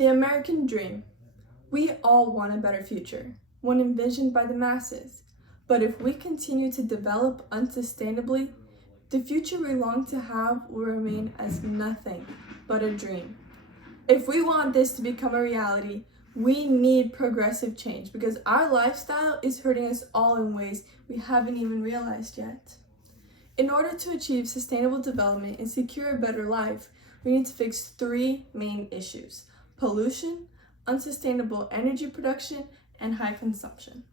The American dream. We all want a better future, one envisioned by the masses. But if we continue to develop unsustainably, the future we long to have will remain as nothing but a dream. If we want this to become a reality, we need progressive change because our lifestyle is hurting us all in ways we haven't even realized yet. In order to achieve sustainable development and secure a better life, we need to fix three main issues: pollution, unsustainable energy production, and high consumption.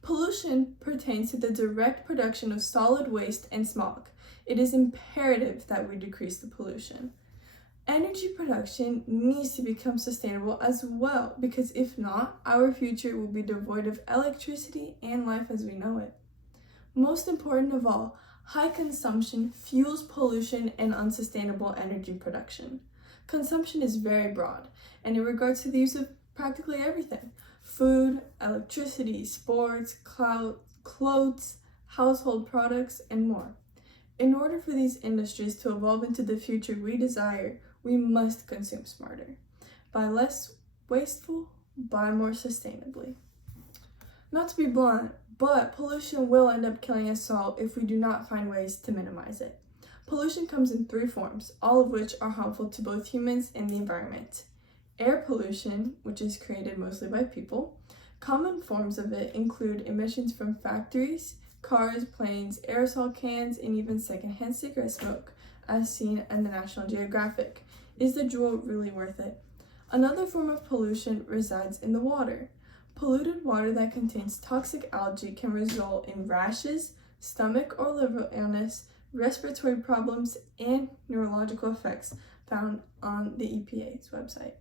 Pollution pertains to the direct production of solid waste and smog. It is imperative that we decrease the pollution. Energy production needs to become sustainable as well, because if not, our future will be devoid of electricity and life as we know it. Most important of all, high consumption fuels pollution and unsustainable energy production. Consumption is very broad, and in regards to the use of practically everything: food, electricity, sports, clothes, household products, and more. In order for these industries to evolve into the future we desire, we must consume smarter. Buy less wasteful, buy more sustainably. Not to be blunt, but pollution will end up killing us all if we do not find ways to minimize it. Pollution comes in three forms, all of which are harmful to both humans and the environment. Air pollution, which is created mostly by people. Common forms of it include emissions from factories, cars, planes, aerosol cans, and even secondhand cigarette smoke, as seen in the National Geographic. Is the jewel really worth it? Another form of pollution resides in the water. Polluted water that contains toxic algae can result in rashes, stomach or liver illness, respiratory problems, and neurological effects found on the EPA's website.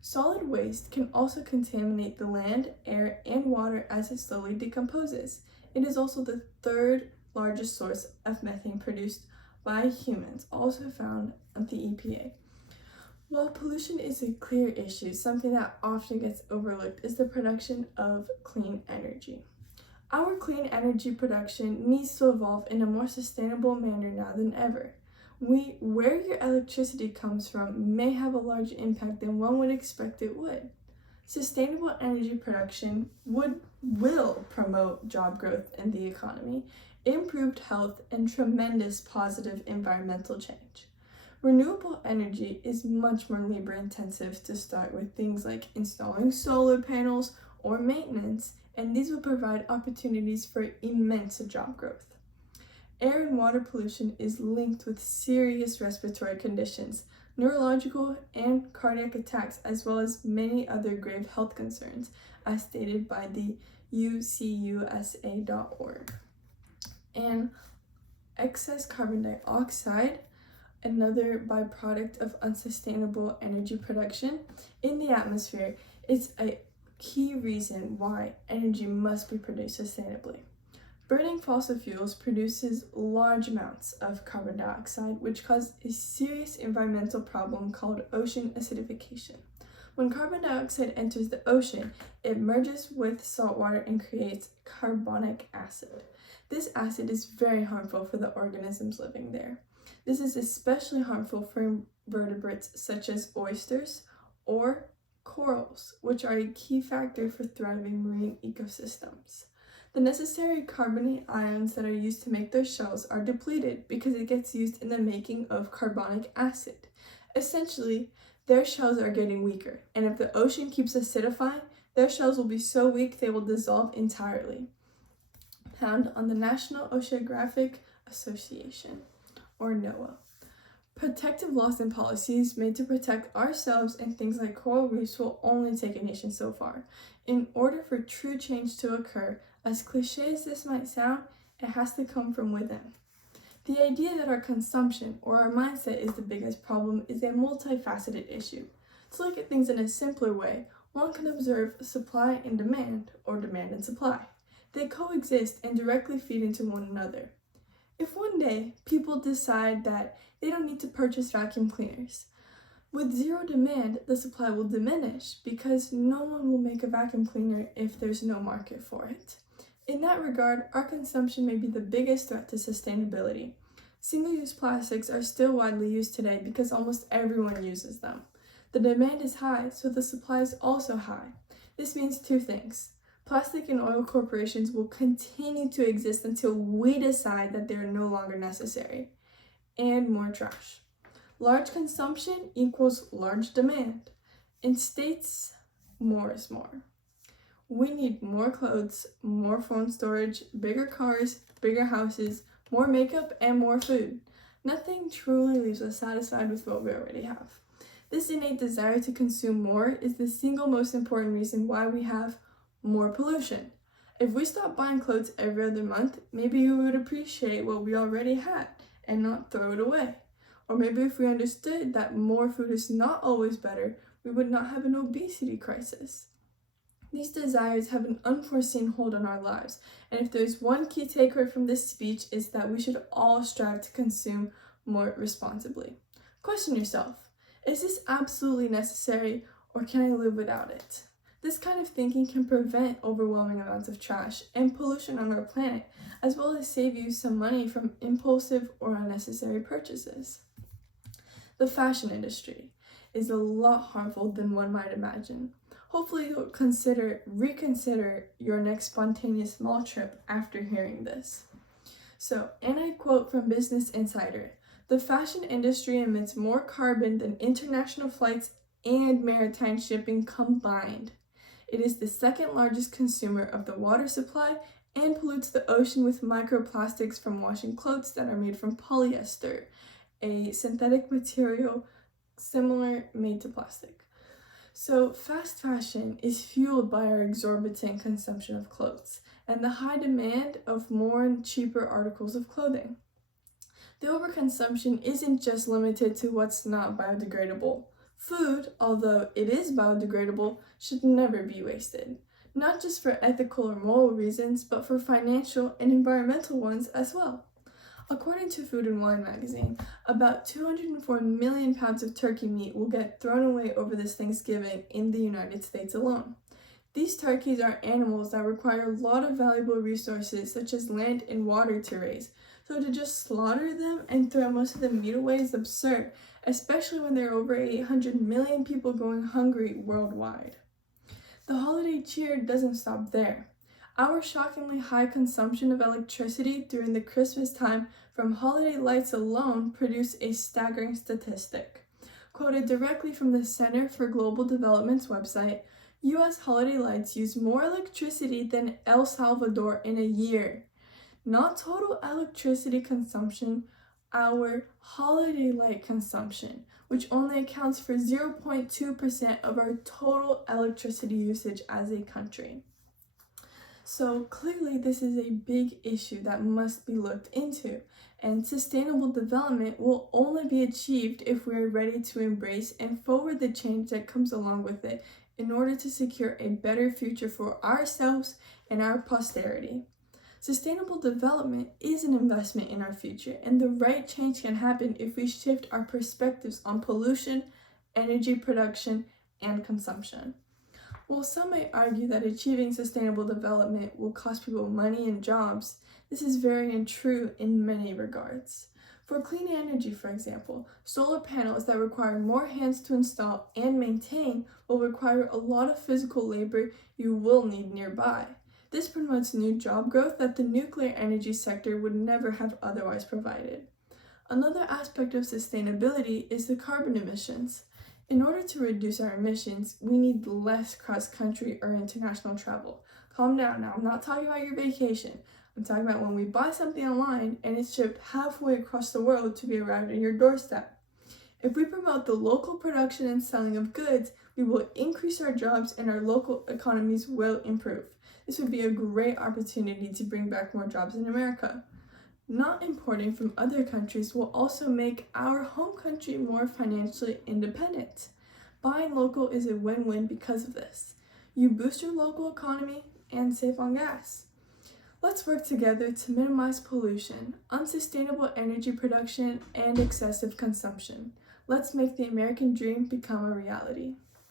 Solid waste can also contaminate the land, air, and water as it slowly decomposes. It is also the third largest source of methane produced by humans, also found at the EPA. While pollution is a clear issue, something that often gets overlooked is the production of clean energy. Our clean energy production needs to evolve in a more sustainable manner now than ever. Where your electricity comes from may have a larger impact than one would expect it would. Sustainable energy production will promote job growth in the economy, improved health, and tremendous positive environmental change. Renewable energy is much more labor intensive to start with, things like installing solar panels or maintenance, and these will provide opportunities for immense job growth. Air and water pollution is linked with serious respiratory conditions, neurological and cardiac attacks, as well as many other grave health concerns, as stated by the ucusa.org. And excess carbon dioxide, another byproduct of unsustainable energy production in the atmosphere, is a key reason why energy must be produced sustainably. Burning fossil fuels produces large amounts of carbon dioxide, which causes a serious environmental problem called ocean acidification. When carbon dioxide enters the ocean, it merges with salt water and creates carbonic acid. This acid is very harmful for the organisms living there. This is especially harmful for invertebrates such as oysters or corals, which are a key factor for thriving marine ecosystems. The necessary carbonate ions that are used to make their shells are depleted because it gets used in the making of carbonic acid. Essentially, their shells are getting weaker, and if the ocean keeps acidifying, their shells will be so weak they will dissolve entirely. Found on the National Oceanographic Association, or NOAA. Protective laws and policies made to protect ourselves and things like coral reefs will only take a nation so far. In order for true change to occur, as cliche as this might sound, it has to come from within. The idea that our consumption or our mindset is the biggest problem is a multifaceted issue. To look at things in a simpler way, one can observe supply and demand, or demand and supply. They coexist and directly feed into one another. If one day people decide that they don't need to purchase vacuum cleaners, with zero demand, the supply will diminish because no one will make a vacuum cleaner if there's no market for it. In that regard, our consumption may be the biggest threat to sustainability. Single-use plastics are still widely used today because almost everyone uses them. The demand is high, so the supply is also high. This means two things. Plastic and oil corporations will continue to exist until we decide that they are no longer necessary. And more trash. Large consumption equals large demand. In states, more is more. We need more clothes, more phone storage, bigger cars, bigger houses, more makeup, and more food. Nothing truly leaves us satisfied with what we already have. This innate desire to consume more is the single most important reason why we have more pollution. If we stopped buying clothes every other month, maybe we would appreciate what we already had and not throw it away. Or maybe if we understood that more food is not always better, we would not have an obesity crisis. These desires have an unforeseen hold on our lives, and if there's one key takeaway from this speech, is that we should all strive to consume more responsibly. Question yourself, is this absolutely necessary, or can I live without it? This kind of thinking can prevent overwhelming amounts of trash and pollution on our planet, as well as save you some money from impulsive or unnecessary purchases. The fashion industry is a lot harmful than one might imagine. Hopefully you'll reconsider your next spontaneous mall trip after hearing this. And I quote from Business Insider, "The fashion industry emits more carbon than international flights and maritime shipping combined. It is the second largest consumer of the water supply and pollutes the ocean with microplastics from washing clothes that are made from polyester, a synthetic material similar made to plastic." So fast fashion is fueled by our exorbitant consumption of clothes and the high demand of more and cheaper articles of clothing. The overconsumption isn't just limited to what's not biodegradable. Food, although it is biodegradable, should never be wasted, not just for ethical or moral reasons, but for financial and environmental ones as well. According to Food and Wine magazine, about 204 million pounds of turkey meat will get thrown away over this Thanksgiving in the United States alone. These turkeys are animals that require a lot of valuable resources such as land and water to raise, so to just slaughter them and throw most of the meat away is absurd, especially when there are over 800 million people going hungry worldwide. The holiday cheer doesn't stop there. Our shockingly high consumption of electricity during the Christmas time from holiday lights alone produce a staggering statistic. Quoted directly from the Center for Global Development's website, U.S. holiday lights use more electricity than El Salvador in a year. Not total electricity consumption, our holiday light consumption, which only accounts for 0.2% of our total electricity usage as a country. So clearly this is a big issue that must be looked into, and sustainable development will only be achieved if we are ready to embrace and forward the change that comes along with it in order to secure a better future for ourselves and our posterity. Sustainable development is an investment in our future, and the right change can happen if we shift our perspectives on pollution, energy production, and consumption. While some may argue that achieving sustainable development will cost people money and jobs, this is very untrue in many regards. For clean energy, for example, solar panels that require more hands to install and maintain will require a lot of physical labor you will need nearby. This promotes new job growth that the nuclear energy sector would never have otherwise provided. Another aspect of sustainability is the carbon emissions. In order to reduce our emissions, we need less cross-country or international travel. Calm down now, I'm not talking about your vacation. I'm talking about when we buy something online and it's shipped halfway across the world to be arrived at your doorstep. If we promote the local production and selling of goods, we will increase our jobs and our local economies will improve. This would be a great opportunity to bring back more jobs in America. Not importing from other countries will also make our home country more financially independent. Buying local is a win-win because of this. You boost your local economy and save on gas. Let's work together to minimize pollution, unsustainable energy production, and excessive consumption. Let's make the American dream become a reality.